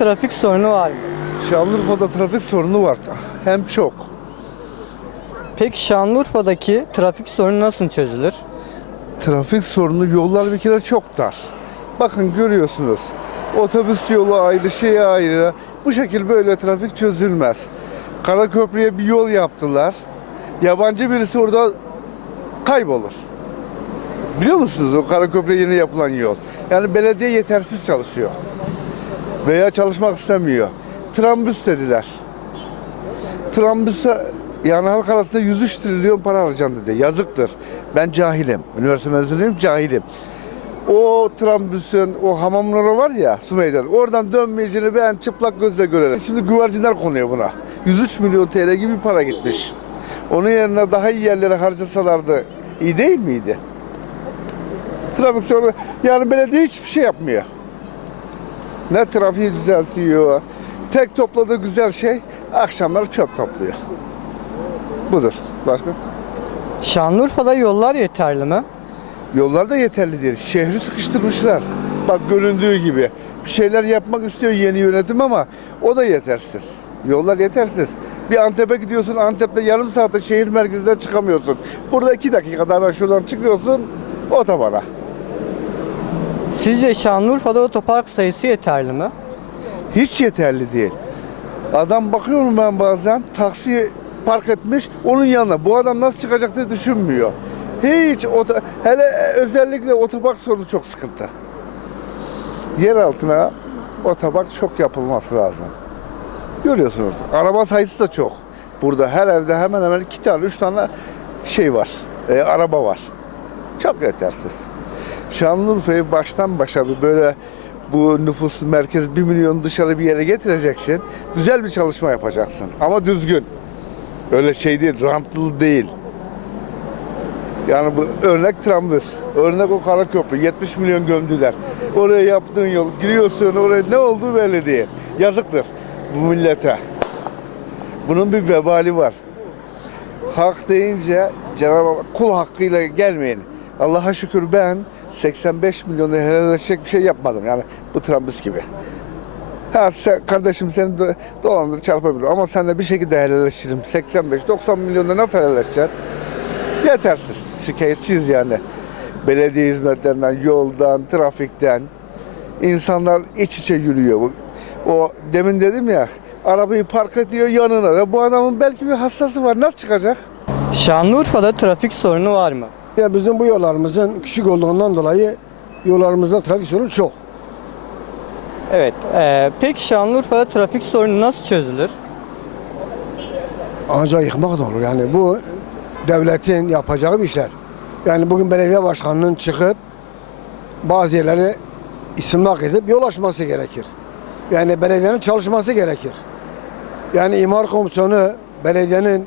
trafik sorunu var mı? Şanlıurfa'da trafik sorunu var. Hem çok. Peki Şanlıurfa'daki trafik sorunu nasıl çözülür? Trafik sorunu yollar bir kere çok dar. Bakın görüyorsunuz. Otobüs yolu ayrı, şey ayrı. Bu şekil böyle trafik çözülmez. Karaköprü'ye bir yol yaptılar. Yabancı birisi orada kaybolur. Biliyor musunuz o Karaköprü'ye yeni yapılan yol? Yani belediye yetersiz çalışıyor. Veya çalışmak istemiyor. Trambüs dediler. Trambüs'e yani halk arasında 103 trilyon para harcandı diye. Yazıktır. Ben cahilim. Üniversite mezunuyum, cahilim. O Trambüs'ün o hamamları var ya su meydanı. Oradan dönmeyeceğini ben çıplak gözle görelim. Şimdi güvercinler konuyor buna. 103 milyon TL gibi para gitmiş. Onun yerine daha iyi yerlere harcasalardı iyi değil miydi? Trafik sorunu yani belediye hiçbir şey yapmıyor. Ne trafiği düzeltiyor. Tek topladığı güzel şey akşamları çöp topluyor. Budur. Başka? Şanlıurfa'da yollar yeterli mi? Yollar da yeterli değil. Şehri sıkıştırmışlar. Bak göründüğü gibi. Bir şeyler yapmak istiyor yeni yönetim ama o da yetersiz. Yollar yetersiz. Bir Antep'e gidiyorsun. Antep'te yarım saatte şehir merkezinden çıkamıyorsun. Burada iki dakikada hemen şuradan çıkıyorsun otobana. Sizce Şanlıurfa'da otopark sayısı yeterli mi? Hiç yeterli değil. Adam bakıyorum ben bazen taksi park etmiş onun yanına. Bu adam nasıl çıkacak diye düşünmüyor. Hiç oto, hele özellikle otopark sorunu çok sıkıntı. Yer altına otopark çok yapılması lazım. Görüyorsunuz araba sayısı da çok. Burada her evde hemen hemen iki tane üç tane şey var. e, araba var. Çok yetersiz. Şanlıurfa'yı baştan başa böyle bu nüfus merkez 1 milyon dışarı bir yere getireceksin. Güzel bir çalışma yapacaksın. Ama düzgün. Öyle şey değil, rantlı değil. Yani bu örnek trambüs, örnek o Karaköprü, 70 milyon gömdüler. Oraya yaptığın yol, giriyorsun oraya ne olduğu belli değil. Yazıktır bu millete. Bunun bir vebali var. Hak deyince Cenab-ı Allah kul hakkıyla gelmeyin. Allah'a şükür ben 85 milyonu helalleşecek bir şey yapmadım. Yani bu trambüs gibi. Ha sen, kardeşim seni de dolandır çarpabilir ama sen de bir şekilde helalleşirim. 85-90 milyonda nasıl helalleşeceksin? Yetersiz. Şikayetçiyiz yani. Belediye hizmetlerinden, yoldan, trafikten. İnsanlar iç içe yürüyor. O demin dedim ya arabayı park ediyor yanına. Ya bu adamın belki bir hastası var. Nasıl çıkacak? Şanlıurfa'da trafik sorunu var mı? Ya bizim bu yollarımızın küçük olduğundan dolayı yollarımızda trafik sorunu çok. Evet. eee, peki Şanlıurfa'da trafik sorunu nasıl çözülür? Ancak yıkmak da olur. Yani bu devletin yapacağı bir işler. Yani bugün belediye başkanının çıkıp bazı yerleri isimlak edip yol açması gerekir. Yani belediyenin çalışması gerekir. Yani imar komisyonu, belediyenin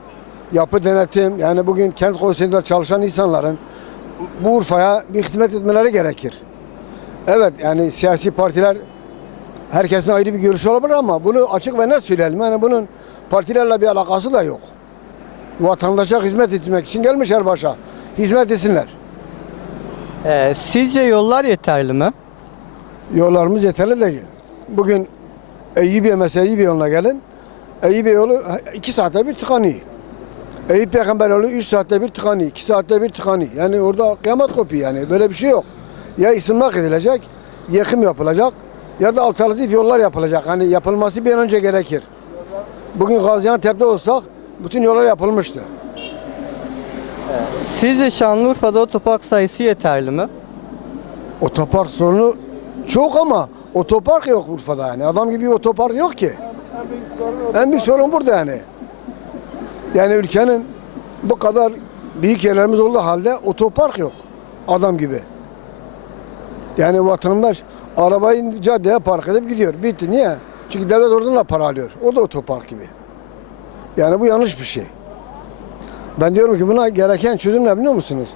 yapı denetim, yani bugün kent konseyinde çalışan insanların bu Urfa'ya bir hizmet etmeleri gerekir. Evet yani siyasi partiler herkesin ayrı bir görüşü olabilir ama bunu açık ve net söyleyelim. Yani bunun partilerle bir alakası da yok. Vatandaşa hizmet etmek için gelmişler başa. Hizmet etsinler. Eee, sizce yollar yeterli mi? Yollarımız yeterli değil. Bugün Eyüpiye mesela Eyüpiye yoluna gelin. Eyüpiye yolu iki saatte bir tıkanıyor. Eyüp Peygamber yolu üç saatte bir tıkanıyor. iki saatte bir tıkanıyor. Yani orada kıyamet kopuyor yani. Böyle bir şey yok. Ya isimlak edilecek, yıkım yapılacak ya da alternatif yollar yapılacak. Hani yapılması bir an önce gerekir. Bugün Gaziantep'te olsak bütün yollar yapılmıştı. Sizce Şanlıurfa'da otopark sayısı yeterli mi? Otopark sorunu çok ama otopark yok Urfa'da yani. Adam gibi bir otopark yok ki. En büyük sorun burada yani. Yani ülkenin bu kadar büyük yerlerimiz olduğu halde otopark yok. Adam gibi. Yani vatandaş arabayı caddeye park edip gidiyor. Bitti. Niye? Çünkü devlet oradan da para alıyor. O da otopark gibi. Yani bu yanlış bir şey. Ben diyorum ki buna gereken çözüm ne biliyor musunuz?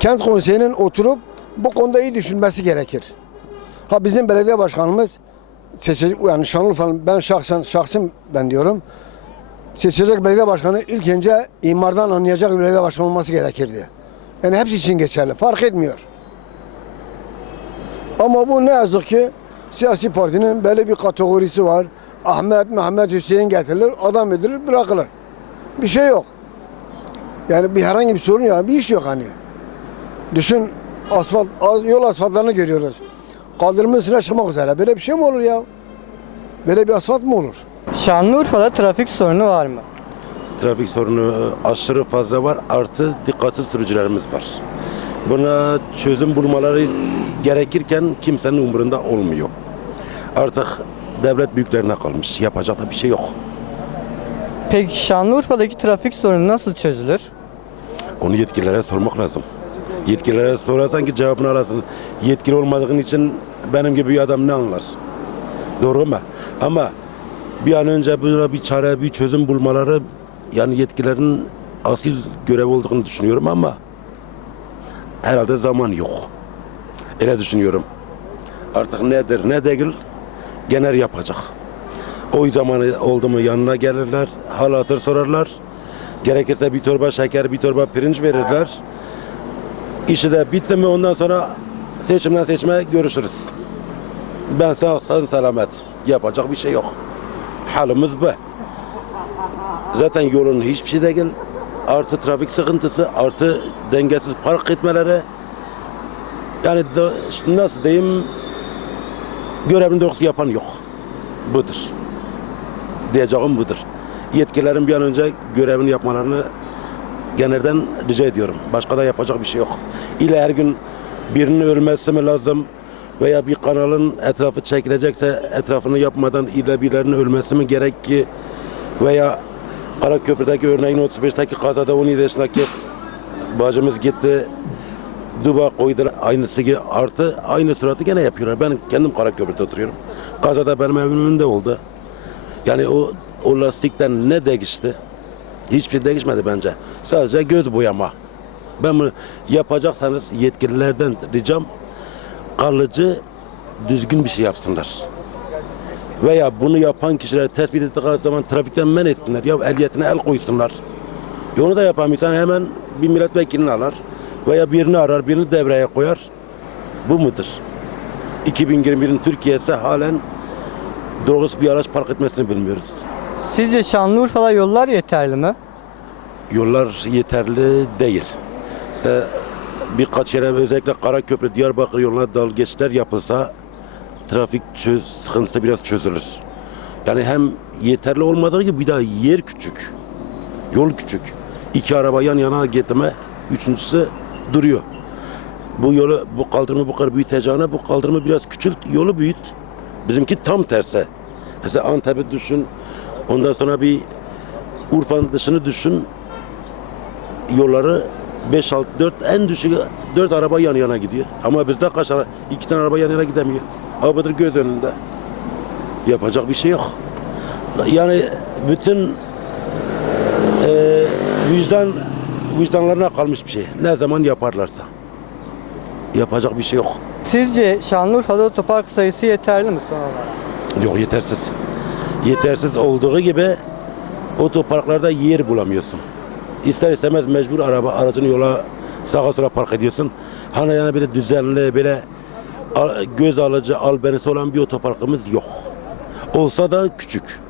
Kent konseyinin oturup bu konuda iyi düşünmesi gerekir. Ha bizim belediye başkanımız seçecek yani Şanlıurfa'nın ben şahsen şahsım ben diyorum. Seçecek belediye başkanı ilk önce imardan anlayacak bir belediye başkanı olması gerekirdi. Yani hepsi için geçerli. Fark etmiyor. Ama bu ne yazık ki Siyasi partinin belli bir kategorisi var. Ahmet, Mehmet, Hüseyin getirilir, adam edilir, bırakılır. Bir şey yok. Yani bir herhangi bir sorun yok, bir iş yok hani. Düşün asfalt, yol asfaltlarını görüyoruz. Kaldırımın üstüne çıkmak üzere. Böyle bir şey mi olur ya? Böyle bir asfalt mı olur? Şanlıurfa'da trafik sorunu var mı? Trafik sorunu aşırı fazla var. Artı dikkatsiz sürücülerimiz var. Buna çözüm bulmaları gerekirken kimsenin umurunda olmuyor. Artık devlet büyüklerine kalmış. Yapacak da bir şey yok. Peki Şanlıurfa'daki trafik sorunu nasıl çözülür? Onu yetkililere sormak lazım. Yetkililere sorarsan ki cevabını alasın. Yetkili olmadığın için benim gibi bir adam ne anlar? Doğru mu? Ama bir an önce buna bir çare, bir çözüm bulmaları yani yetkililerin asil görev olduğunu düşünüyorum ama herhalde zaman yok. Öyle düşünüyorum. Artık nedir ne değil genel yapacak. O zamanı oldu mu yanına gelirler, hal hatır sorarlar. Gerekirse bir torba şeker, bir torba pirinç verirler. İşi de bitti mi ondan sonra seçimden seçime görüşürüz. Ben sağ sen selamet. Yapacak bir şey yok. Halimiz bu. Zaten yolun hiçbir şey değil. Artı trafik sıkıntısı, artı dengesiz park etmeleri. Yani da, işte nasıl diyeyim görevini doğrusu yapan yok. Budur. Diyeceğim budur. Yetkililerin bir an önce görevini yapmalarını genelden rica ediyorum. Başka da yapacak bir şey yok. İle her gün birinin ölmesi mi lazım veya bir kanalın etrafı çekilecekse etrafını yapmadan ile birilerinin ölmesi mi gerek ki veya Karaköprü'deki örneğin 35'teki kazada 17 yaşındaki bacımız gitti duba koydular aynısı gibi artı aynı suratı gene yapıyorlar. Ben kendim Karaköprü'de oturuyorum. Kazada benim evimin önünde oldu. Yani o, o lastikten ne değişti? Hiçbir şey değişmedi bence. Sadece göz boyama. Ben bunu yapacaksanız yetkililerden ricam kalıcı düzgün bir şey yapsınlar. Veya bunu yapan kişiler tespit ettikleri zaman trafikten men etsinler. Ya ehliyetine el koysunlar. Ya onu da yapamıyorsan hemen bir milletvekilini alır. Veya birini arar, birini devreye koyar. Bu mudur? 2021'in Türkiye'si halen doğrusu bir araç park etmesini bilmiyoruz. Sizce Şanlıurfa'da yollar yeterli mi? Yollar yeterli değil. İşte birkaç yere özellikle Karaköprü, Diyarbakır yoluna dal geçişler yapılsa trafik çöz, sıkıntısı biraz çözülür. Yani hem yeterli olmadığı gibi bir daha yer küçük. Yol küçük. İki araba yan yana getirme, üçüncüsü duruyor. Bu yolu, bu kaldırımı bu kadar büyüteceğine bu kaldırımı biraz küçült, yolu büyüt. Bizimki tam tersi. Mesela Antep'i düşün, ondan sonra bir Urfa'nın dışını düşün, yolları 5 6 4 en düşük 4 araba yan yana gidiyor. Ama bizde kaç araba? 2 tane araba yan yana gidemiyor. Abidir göz önünde. Yapacak bir şey yok. Yani bütün e, vicdan vicdanlarına kalmış bir şey. Ne zaman yaparlarsa. Yapacak bir şey yok. Sizce Şanlıurfa'da otopark sayısı yeterli mi son olarak? Yok yetersiz. Yetersiz olduğu gibi otoparklarda yer bulamıyorsun. İster istemez mecbur araba aracını yola sağa sola park ediyorsun. Hani yani böyle düzenli böyle göz alıcı albenisi olan bir otoparkımız yok. Olsa da küçük.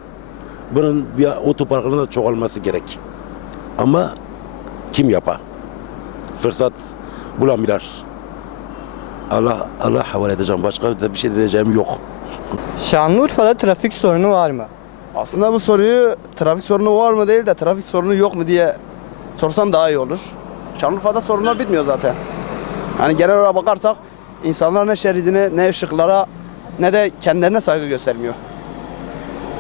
Bunun bir otoparkının da çoğalması gerek. Ama kim yapar? Fırsat bulamıyorlar. Allah Allah havale edeceğim. Başka da bir şey diyeceğim yok. Şanlıurfa'da trafik sorunu var mı? Aslında bu soruyu trafik sorunu var mı değil de trafik sorunu yok mu diye sorsam daha iyi olur. Şanlıurfa'da sorunlar bitmiyor zaten. Yani genel olarak bakarsak insanlar ne şeridine ne ışıklara ne de kendilerine saygı göstermiyor.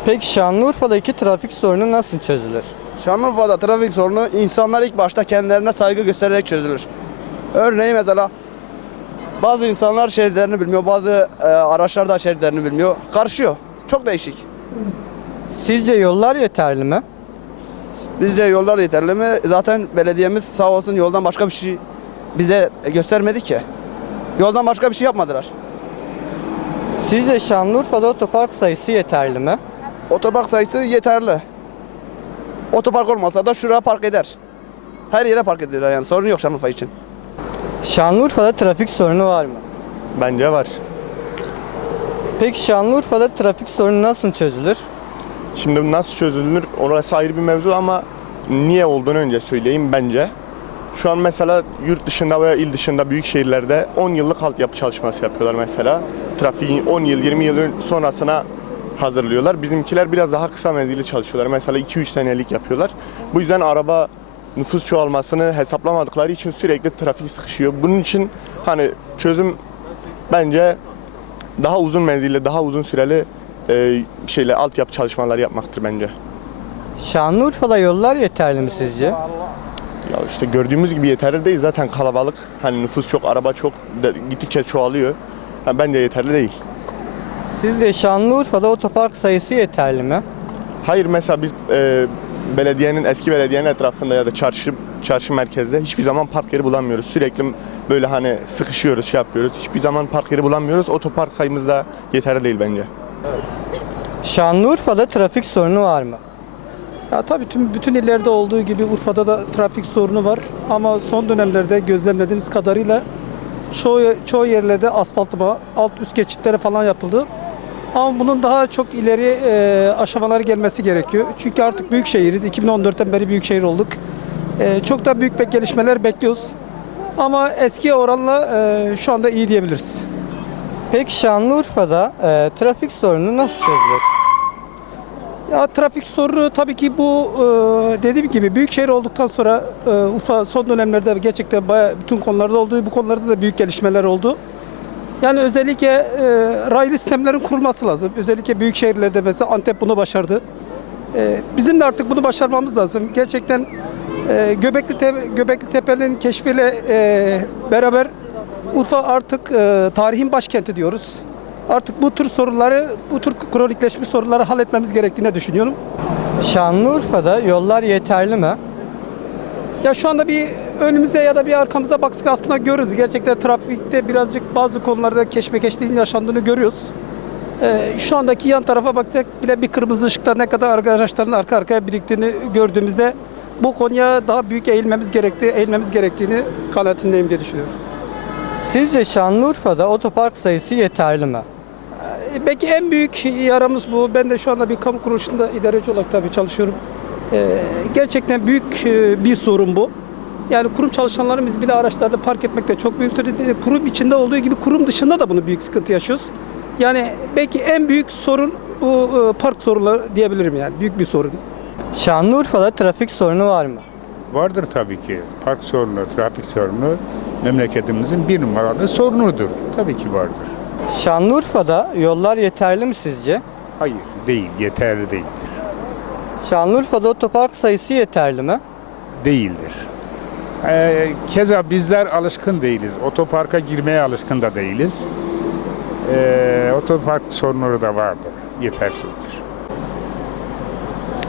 Peki Şanlıurfa'daki trafik sorunu nasıl çözülür? Şanlıurfa'da trafik sorunu insanlar ilk başta kendilerine saygı göstererek çözülür. Örneğin mesela bazı insanlar şeritlerini bilmiyor, bazı e, araçlar da şeritlerini bilmiyor. Karışıyor. Çok değişik. Sizce yollar yeterli mi? Bizce yollar yeterli mi? Zaten belediyemiz sağ olsun yoldan başka bir şey bize göstermedi ki. Yoldan başka bir şey yapmadılar. Sizce Şanlıurfa'da otopark sayısı yeterli mi? Otopark sayısı yeterli. Otopark olmasa da şuraya park eder. Her yere park ediyorlar yani sorun yok Şanlıurfa için. Şanlıurfa'da trafik sorunu var mı? Bence var. Peki Şanlıurfa'da trafik sorunu nasıl çözülür? Şimdi nasıl çözülür orası ayrı bir mevzu ama niye olduğunu önce söyleyeyim bence. Şu an mesela yurt dışında veya il dışında büyük şehirlerde 10 yıllık altyapı çalışması yapıyorlar mesela. Trafiğin 10 yıl 20 yıl sonrasına hazırlıyorlar. Bizimkiler biraz daha kısa menzilli çalışıyorlar. Mesela 2-3 senelik yapıyorlar. Bu yüzden araba nüfus çoğalmasını hesaplamadıkları için sürekli trafik sıkışıyor. Bunun için hani çözüm bence daha uzun menzilli, daha uzun süreli e, şeyle altyapı çalışmaları yapmaktır bence. Şanlıurfa'da yollar yeterli mi sizce? Ya işte gördüğümüz gibi yeterli değil zaten kalabalık. Hani nüfus çok, araba çok de- gittikçe çoğalıyor. Ha, bence yeterli değil. Sizce Şanlıurfa'da otopark sayısı yeterli mi? Hayır mesela biz e, belediyenin eski belediyenin etrafında ya da çarşı çarşı merkezde hiçbir zaman park yeri bulamıyoruz. Sürekli böyle hani sıkışıyoruz, şey yapıyoruz. Hiçbir zaman park yeri bulamıyoruz. Otopark sayımız da yeterli değil bence. Şanlıurfa'da trafik sorunu var mı? Ya tabii tüm bütün illerde olduğu gibi Urfa'da da trafik sorunu var ama son dönemlerde gözlemlediğimiz kadarıyla çoğu çoğu yerlerde asfaltıma, alt üst geçitlere falan yapıldı. Ama bunun daha çok ileri e, aşamalara gelmesi gerekiyor. Çünkü artık büyük şehiriz. 2014'ten beri büyük şehir olduk. E, çok da büyük gelişmeler bekliyoruz. Ama eski oranla e, şu anda iyi diyebiliriz. Peki Şanlıurfa'da e, trafik sorunu nasıl çözülür? Ya trafik sorunu tabii ki bu e, dediğim gibi büyük şehir olduktan sonra e, Urfa son dönemlerde gerçekten bayağı bütün konularda olduğu bu konularda da büyük gelişmeler oldu. Yani özellikle e, raylı sistemlerin kurulması lazım. Özellikle büyük şehirlerde mesela Antep bunu başardı. E, bizim de artık bunu başarmamız lazım. Gerçekten e, Göbekli, Te- Göbekli Tepe'nin keşfiyle e, beraber Urfa artık e, tarihin başkenti diyoruz. Artık bu tür sorunları, bu tür kronikleşmiş sorunları halletmemiz gerektiğini düşünüyorum. Şanlıurfa'da yollar yeterli mi? Ya şu anda bir önümüze ya da bir arkamıza baksak aslında görürüz. Gerçekten trafikte birazcık bazı konularda keşmekeşliğin yaşandığını görüyoruz. Ee, şu andaki yan tarafa baksak bile bir kırmızı ışıkta ne kadar araçların arka arkaya biriktiğini gördüğümüzde bu konuya daha büyük eğilmemiz gerektiği, eğilmemiz gerektiğini kanaatindeyim diye düşünüyorum. Sizce Şanlıurfa'da otopark sayısı yeterli mi? E, Belki en büyük yaramız bu. Ben de şu anda bir kamu kuruluşunda idareci olarak tabii çalışıyorum. Ee, gerçekten büyük e, bir sorun bu. Yani kurum çalışanlarımız bile araçlarda park etmekte çok büyüktür. E, Kurum içinde olduğu gibi kurum dışında da bunu büyük sıkıntı yaşıyoruz. Yani belki en büyük sorun bu e, park sorunları diyebilirim yani. Büyük bir sorun. Şanlıurfa'da trafik sorunu var mı? Vardır tabii ki. Park sorunu, trafik sorunu memleketimizin bir numaralı sorunudur. Tabii ki vardır. Şanlıurfa'da yollar yeterli mi sizce? Hayır, değil, yeterli değildir. Şanlıurfa'da otopark sayısı yeterli mi? Değildir. Ee, keza bizler alışkın değiliz. Otoparka girmeye alışkın da değiliz. Ee, otopark sorunları da vardır. Yetersizdir.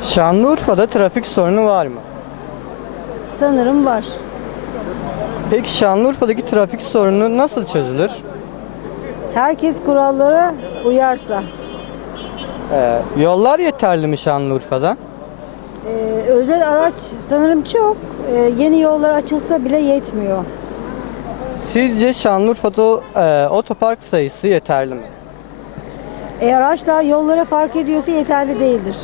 Şanlıurfa'da trafik sorunu var mı? Sanırım var. Peki Şanlıurfa'daki trafik sorunu nasıl çözülür? Herkes kurallara uyarsa. Ee, yollar yeterli mi Şanlıurfa'da? Ee, özel araç sanırım çok. Ee, yeni yollar açılsa bile yetmiyor. Sizce Şanlıurfa'da e, otopark sayısı yeterli mi? E, araçlar yollara park ediyorsa yeterli değildir.